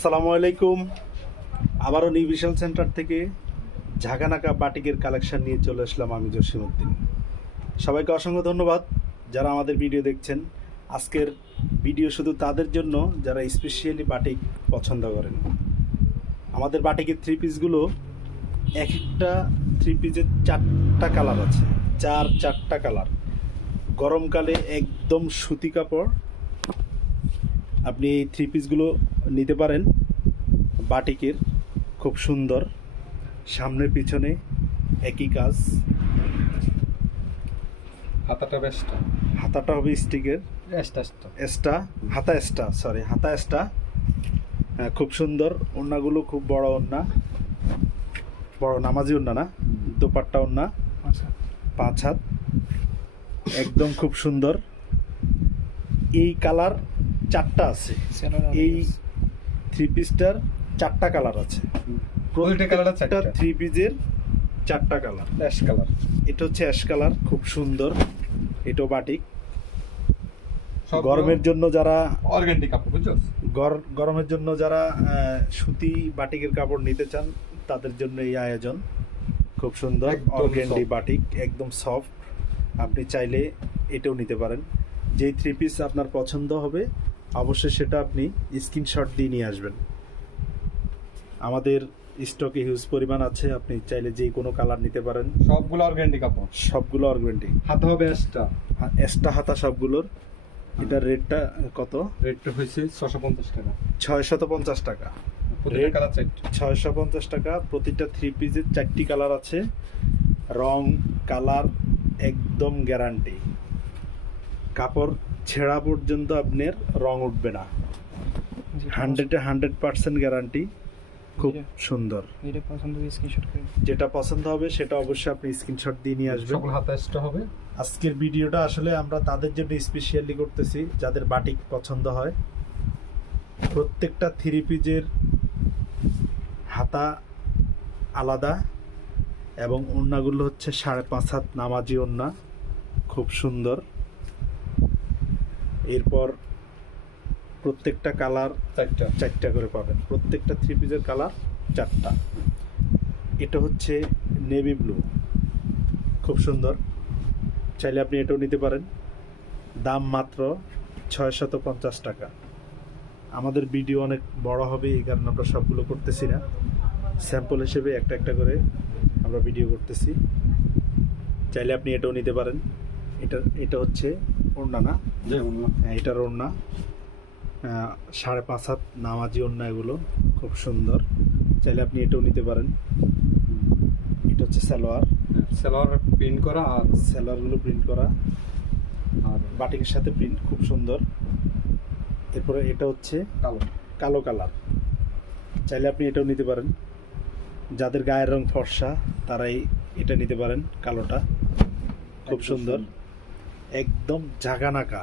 আসসালামু আলাইকুম। আবারও নিউ বিশাল সেন্টার থেকে ঝাঁকানাকা বাটিকের কালেকশন নিয়ে চলে আসলাম আমি জসিমউদ্দিন। সবাইকে অসংখ্য ধন্যবাদ যারা আমাদের ভিডিও দেখছেন। আজকের ভিডিও শুধু তাদের জন্য যারা স্পেশালি বাটিক পছন্দ করেন। আমাদের বাটিকের থ্রি পিসগুলো এক একটা থ্রি পিসের চারটা কালার আছে, চারটা কালার। গরমকালে একদম সুতি কাপড়, আপনি এই থ্রি পিসগুলো নিতে পারেন। বাটিকের খুব সুন্দর, সামনে পিছনে একই কাজ। হাতাটা হবে স্টিকের হাতা এস্টা। খুব সুন্দর। ওড়নাগুলো খুব বড় ওড়না, বড় নামাজি ওড়না না, দোপাট্টা ওড়না 5 হাত, একদম খুব সুন্দর। এই কালার 4টা আছে। এই থ্রি পিসটার 4টা কালার আছে। প্রত্যেকটা থ্রি পিসের 4টা কালার। অ্যাশ কালার, এটা হচ্ছে অ্যাশ কালার, খুব সুন্দর। এটাও বাটিক। গরমের জন্য যারা অর্গানডি কাপড়, বুঝছো, গরমের জন্য যারা সুতি বাটিকের কাপড় নিতে চান তাদের জন্য এই আয়োজন। খুব সুন্দর অর্গানডি বাটিক, একদম সফট। আপনি চাইলে এটাও নিতে পারেন। যেই থ্রি পিস আপনার পছন্দ হবে অবশ্যই সেটা আপনি স্ক্রিনশট দিয়ে নিয়ে আসবেন। আমাদের স্টকে হিউজ পরিমাণ আছে, আপনি চাইলে যে কোনো কালার নিতে পারেন। সবগুলো অর্গানডি কাপড়, সবগুলো অর্গানডি। হাতে হবে এক্সট্রা হাতা সবগুলোর। এটার রেটটা কত? রেটটা হয়েছে 650 টাকা। 650 টাকা। প্রতিটা কালার 650 টাকা। প্রতিটা থ্রি পিসের 4টি কালার আছে। রং কালার একদম গ্যারান্টি। কাপড় ছেঁড়া পর্যন্ত আপনার রং উঠবে না। 100% গ্যারান্টি। খুব সুন্দর। যেটা পছন্দ হবে সেটা অবশ্যই আপনি স্ক্রিনশট দিয়ে নিয়ে আসবেন। সকল হাতে এক্সট্রা হবে। আজকের ভিডিওটা আসলে আমরা তাদের জন্য স্পেশালি করতেছি যাদের বাটিক পছন্দ হয়। প্রত্যেকটা থ্রি পিসের হাতা আলাদা এবং ওড়নাগুলো হচ্ছে 5.5 হাত নামাজি ওড়না, খুব সুন্দর। এরপর প্রত্যেকটা কালার 4টা করে পাবেন। প্রত্যেকটা থ্রি পিসের কালার 4টা। এটা হচ্ছে নেভি ব্লু, খুব সুন্দর। চাইলে আপনি এটাও নিতে পারেন। দাম মাত্র 650 টাকা। আমাদের ভিডিও অনেক বড় হবে, এই কারণে আমরা সবগুলো করতেছি না, স্যাম্পল হিসেবে একটা একটা করে আমরা ভিডিও করতেছি। চাইলে আপনি এটাও নিতে পারেন। এটা হচ্ছে ওড়না না? হ্যাঁ, এটার ওড়না 5.5 হাত নামাজি ওড়না, এগুলো খুব সুন্দর। চাইলে আপনি এটাও নিতে পারেন। এটা হচ্ছে সালোয়ার প্রিন্ট করা, আর সালোয়ারগুলো প্রিন্ট করা আর বাটিকের সাথে প্রিন্ট, খুব সুন্দর। এরপরে এটা হচ্ছে কালো কালার। চাইলে আপনি এটাও নিতে পারেন। যাদের গায়ের রং ফর্সা তারাই এটা নিতে পারেন। কালোটা খুব সুন্দর, একদম ঝাঁকানাকা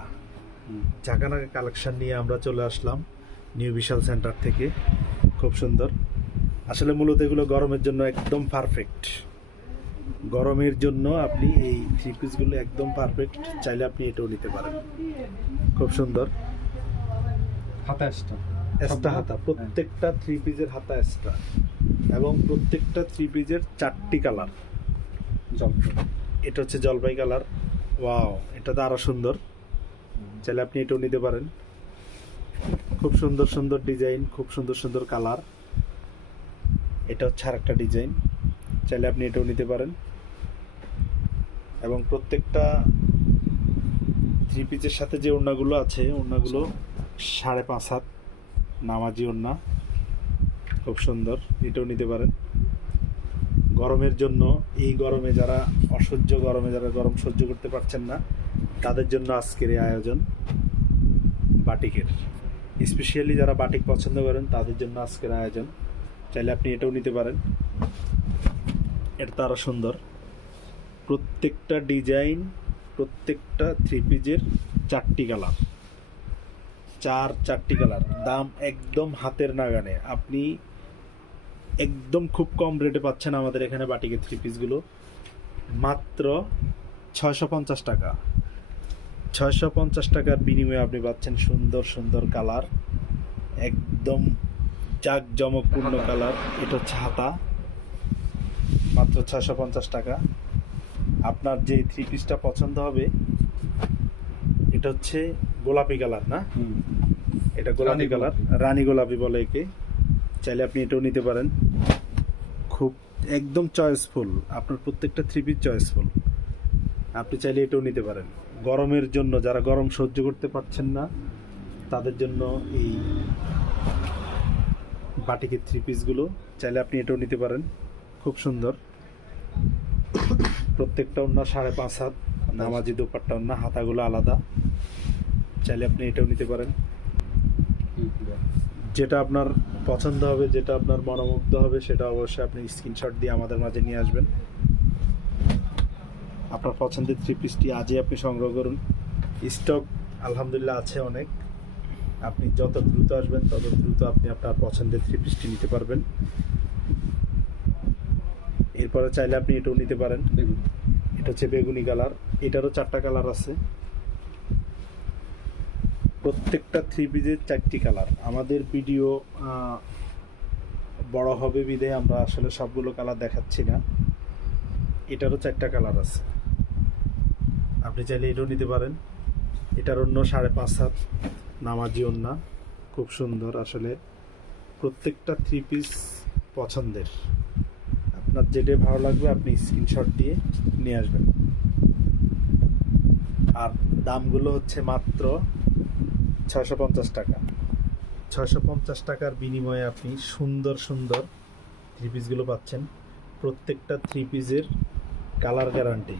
কালেকশন নিয়ে আমরা চলে আসলাম নিউ বিশাল সেন্টার থেকে। খুব সুন্দর। আসলে মূলত এগুলো গরমের জন্য একদম পারফেক্ট। গরমের জন্য আপনি এই থ্রি পিসগুলো একদম পারফেক্ট। চাইলে আপনি এটাও নিতে পারেন। খুব সুন্দর। হাতা এক্সট্রা হাতা, প্রত্যেকটা থ্রি পিসের হাতা এক্সট্রা এবং প্রত্যেকটা থ্রি পিসের 4টি কালার। এটা হচ্ছে জলপাই কালার। ওয়াও, এটা তো আরো সুন্দর। চাইলে আপনি এটাও নিতে পারেন। খুব সুন্দর সুন্দর ডিজাইন, খুব সুন্দর সুন্দর কালার। এটা হচ্ছে আরেকটা ডিজাইন। চাইলে আপনি এটাও নিতে পারেন। এবং প্রত্যেকটা থ্রি পিসের সাথে যে ওড়নাগুলো আছে, ওড়নাগুলো 5.5 হাত নামাজি ওড়না, খুব সুন্দর। এটাও নিতে পারেন। গরমের জন্য, এই গরমে যারা গরম সহ্য করতে পারছেন না তাদের জন্য আজকের এই আয়োজন বাটিকের। স্পেশালি যারা বাটিক পছন্দ করেন তাদের জন্য আজকের আয়োজন। চাইলে আপনি এটাও নিতে পারেন। এটা তো আরও সুন্দর। প্রত্যেকটা ডিজাইন, প্রত্যেকটা থ্রি পিসের 4টি কালার, 4টি কালার। দাম একদম হাতের নাগানে। আপনি একদম খুব কম রেটে পাচ্ছেন আমাদের এখানে বাটিকের থ্রি পিসগুলো, মাত্র 650 টাকা। 650 টাকার বিনিময়ে আপনি পাচ্ছেন সুন্দর সুন্দর কালার, একদম জাঁকজমকপূর্ণ কালার। এটা হচ্ছে হাতা, মাত্র 650 টাকা। আপনার যে থ্রি পিসটা পছন্দ হবে, এটা হচ্ছে গোলাপি কালার না, এটা গোলাপি রানী কালার, গোলাপি। রানী গোলাপি বলে একে। চাইলে আপনি এটাও নিতে পারেন। খুব একদম চয়েসফুল, আপনার প্রত্যেকটা থ্রি পিস চয়েসফুল। আপনি চাইলে এটাও নিতে পারেন। গরমের জন্য, যারা গরম সহ্য করতে পারছেন না তাদের জন্য এই বাটিকের থ্রি পিসগুলো, চাইলে আপনি এটাও নিতে পারেন। খুব সুন্দর, প্রত্যেকটা ওড়না 5.5 হাত, নামাজি দোপাট্টা ওড়না, হাতাগুলো আলাদা। চাইলে আপনি এটাও নিতে পারেন। যেটা আপনার পছন্দ হবে, যেটা আপনার মনোমুগ্ধ হবে, সেটা অবশ্যই আপনি স্ক্রিনশট দিয়ে আমাদের মাঝে নিয়ে আসবেন। আপনার পছন্দের থ্রি পিসটি আজই আপনি সংগ্রহ করুন। স্টক আলহামদুলিল্লাহ আছে অনেক। আপনি যত দ্রুত আসবেন তত দ্রুত আপনি আপনার পছন্দের থ্রি পিসটি নিতে পারবেন। এরপরে চাইলে আপনি এটাও নিতে পারেন। এটা হচ্ছে বেগুনি কালার, এটারও 4টা কালার আছে। প্রত্যেকটা থ্রি পিসের 4টি কালার। আমাদের ভিডিও বড় হবে বিধে আমরা আসলে সবগুলো কালার দেখাচ্ছি না। এটারও 4টা কালার আছে, আপনি চাইলে এটাও নিতে পারেন। এটার অন্য 5.5 হাত, নামাজি ওড়না, খুব সুন্দর। আসলে প্রত্যেকটা থ্রি পিস পছন্দের, আপনার যেটাই ভালো লাগবে আপনি স্ক্রিনশট দিয়ে নিয়ে আসবেন। আর দামগুলো হচ্ছে মাত্র 650 টাকা। 650 টাকার বিনিময়ে আপনি সুন্দর সুন্দর থ্রি পিসগুলো পাচ্ছেন। প্রত্যেকটা থ্রি পিসের কালার গ্যারান্টি,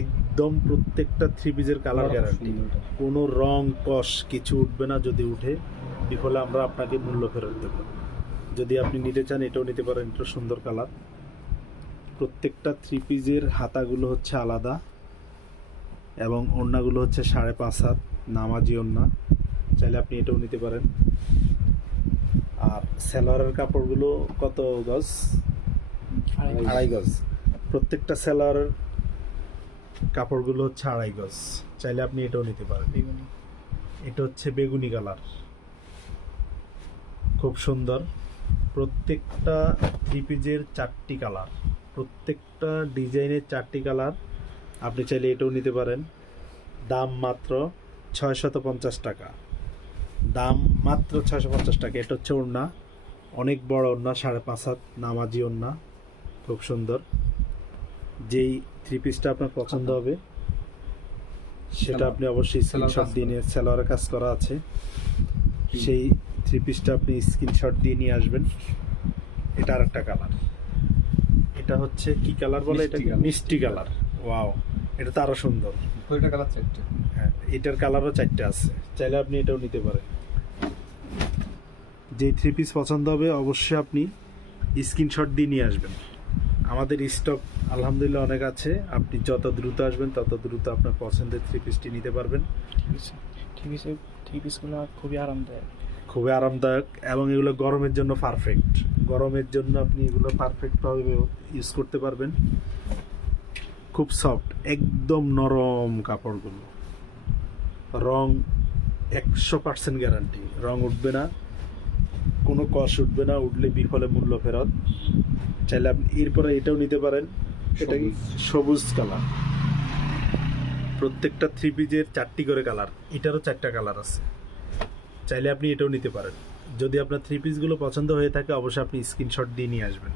একদম প্রত্যেকটা থ্রি পিসের কালার গ্যারান্টি। কোনো রং কষ কিছু উঠবে না, যদি উঠে বিফলে আমরা আপনাকে মূল্য ফেরত দেব। যদি আপনি নিতে চান এটাও নিতে পারেন, এটা সুন্দর কালার। প্রত্যেকটা থ্রি পিসের হাতাগুলো হচ্ছে আলাদা এবং ওড়নাগুলো হচ্ছে 5.5 হাত, নামাজি ওড়না। চাইলে আপনি এটাও নিতে পারেন। আর সেলোয়ারের কাপড়গুলো কত গজ? 2.5 গজ। প্রত্যেকটা সেলোয়ারের কাপড়গুলো হচ্ছে 2.5 গজ। চাইলে আপনি এটাও নিতে পারেন। এটা হচ্ছে বেগুনি কালার, খুব সুন্দর। প্রত্যেকটা থ্রি পিসের 4টি কালার, প্রত্যেকটা ডিজাইনের 4টি কালার। আপনি চাইলে এটাও নিতে পারেন। দাম মাত্র 650 টাকা। দাম মাত্র 650 টাকা। এটা হচ্ছে ওড়না, অনেক বড় ওড়না, 5.5 হাত, নামাজি ওড়না, খুব সুন্দর। যেই থ্রি পিসটা আপনার পছন্দ হবে সেটা আপনি অবশ্যই স্ক্রিনশট দিয়ে নিয়ে, সেলোয়ারের কাজ করা আছে, সেই থ্রি পিসটা আপনি স্ক্রিনশট দিয়ে নিয়ে আসবেন। এটা আর একটা কালার, এটা হচ্ছে কি কালার বলে, এটা মিষ্টি কালার। ওয়াও, এটা তো আরো সুন্দর। ওইটা কালার 4টা। হ্যাঁ, এটার কালারও 4টা আছে, চাইলে আপনি এটাও নিতে পারেন। যে থ্রি পিস পছন্দ হবে অবশ্যই আপনি স্ক্রিনশট দিয়ে নিয়ে আসবেন। আমাদের স্টক আলহামদুলিল্লাহ অনেক আছে। আপনি যত দ্রুত আসবেন তত দ্রুত আপনার পছন্দের থ্রি পিসটি নিতে পারবেন। থ্রি পিসগুলো খুবই আরামদায়ক, খুবই আরামদায়ক এবং এগুলো গরমের জন্য পারফেক্ট। গরমের জন্য আপনি এগুলো পারফেক্টভাবে ইউজ করতে পারবেন। খুব সফট, একদম নরম কাপড়গুলো। রং 100% গ্যারান্টি, রং উঠবে না, কোনো কষ উঠবে না, উঠলে বিফলে মূল্য ফেরত। চাইলে আপনি এরপরে এটাও নিতে পারেন। এটা কি সবুজ কালার। প্রত্যেকটা থ্রি পিসের 4টি করে কালার, এটারও 4টা কালার আছে। চাইলে আপনি এটাও নিতে পারেন। যদি আপনার থ্রি পিসগুলো পছন্দ হয়ে থাকে অবশ্যই আপনি স্ক্রিনশট দিয়ে নিয়ে আসবেন।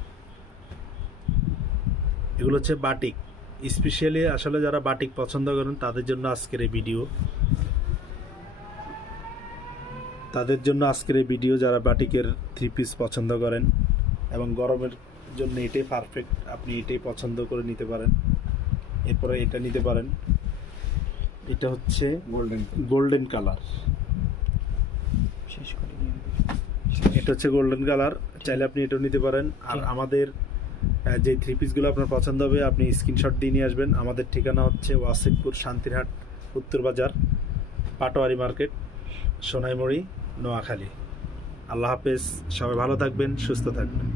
এগুলো হচ্ছে বাটিক, স্পেশালি আসলে যারা বাটিক পছন্দ করেন তাদের জন্য আজকের এই ভিডিও। যারা বাটিকের থ্রি পিস পছন্দ করেন এবং গরমের জন্য এটাই পারফেক্ট, আপনি এটাই পছন্দ করে নিতে পারেন। এরপরে এটা নিতে পারেন। এটা হচ্ছে গোল্ডেন কালার, শেষ করে এটা হচ্ছে গোল্ডেন কালার। চাইলে আপনি এটাও নিতে পারেন। আর আমাদের যে থ্রি পিসগুলো আপনার পছন্দ হবে আপনি স্ক্রিনশট দিয়ে নিয়ে আসবেন। আমাদের ঠিকানা হচ্ছে ওয়াসিফপুর, শান্তিরহাট, উত্তর বাজার, পাটোয়ারি মার্কেট, সোনাইমুড়ি, নোয়াখালী। আল্লাহ হাফেজ, সবাই ভালো থাকবেন, সুস্থ থাকবেন।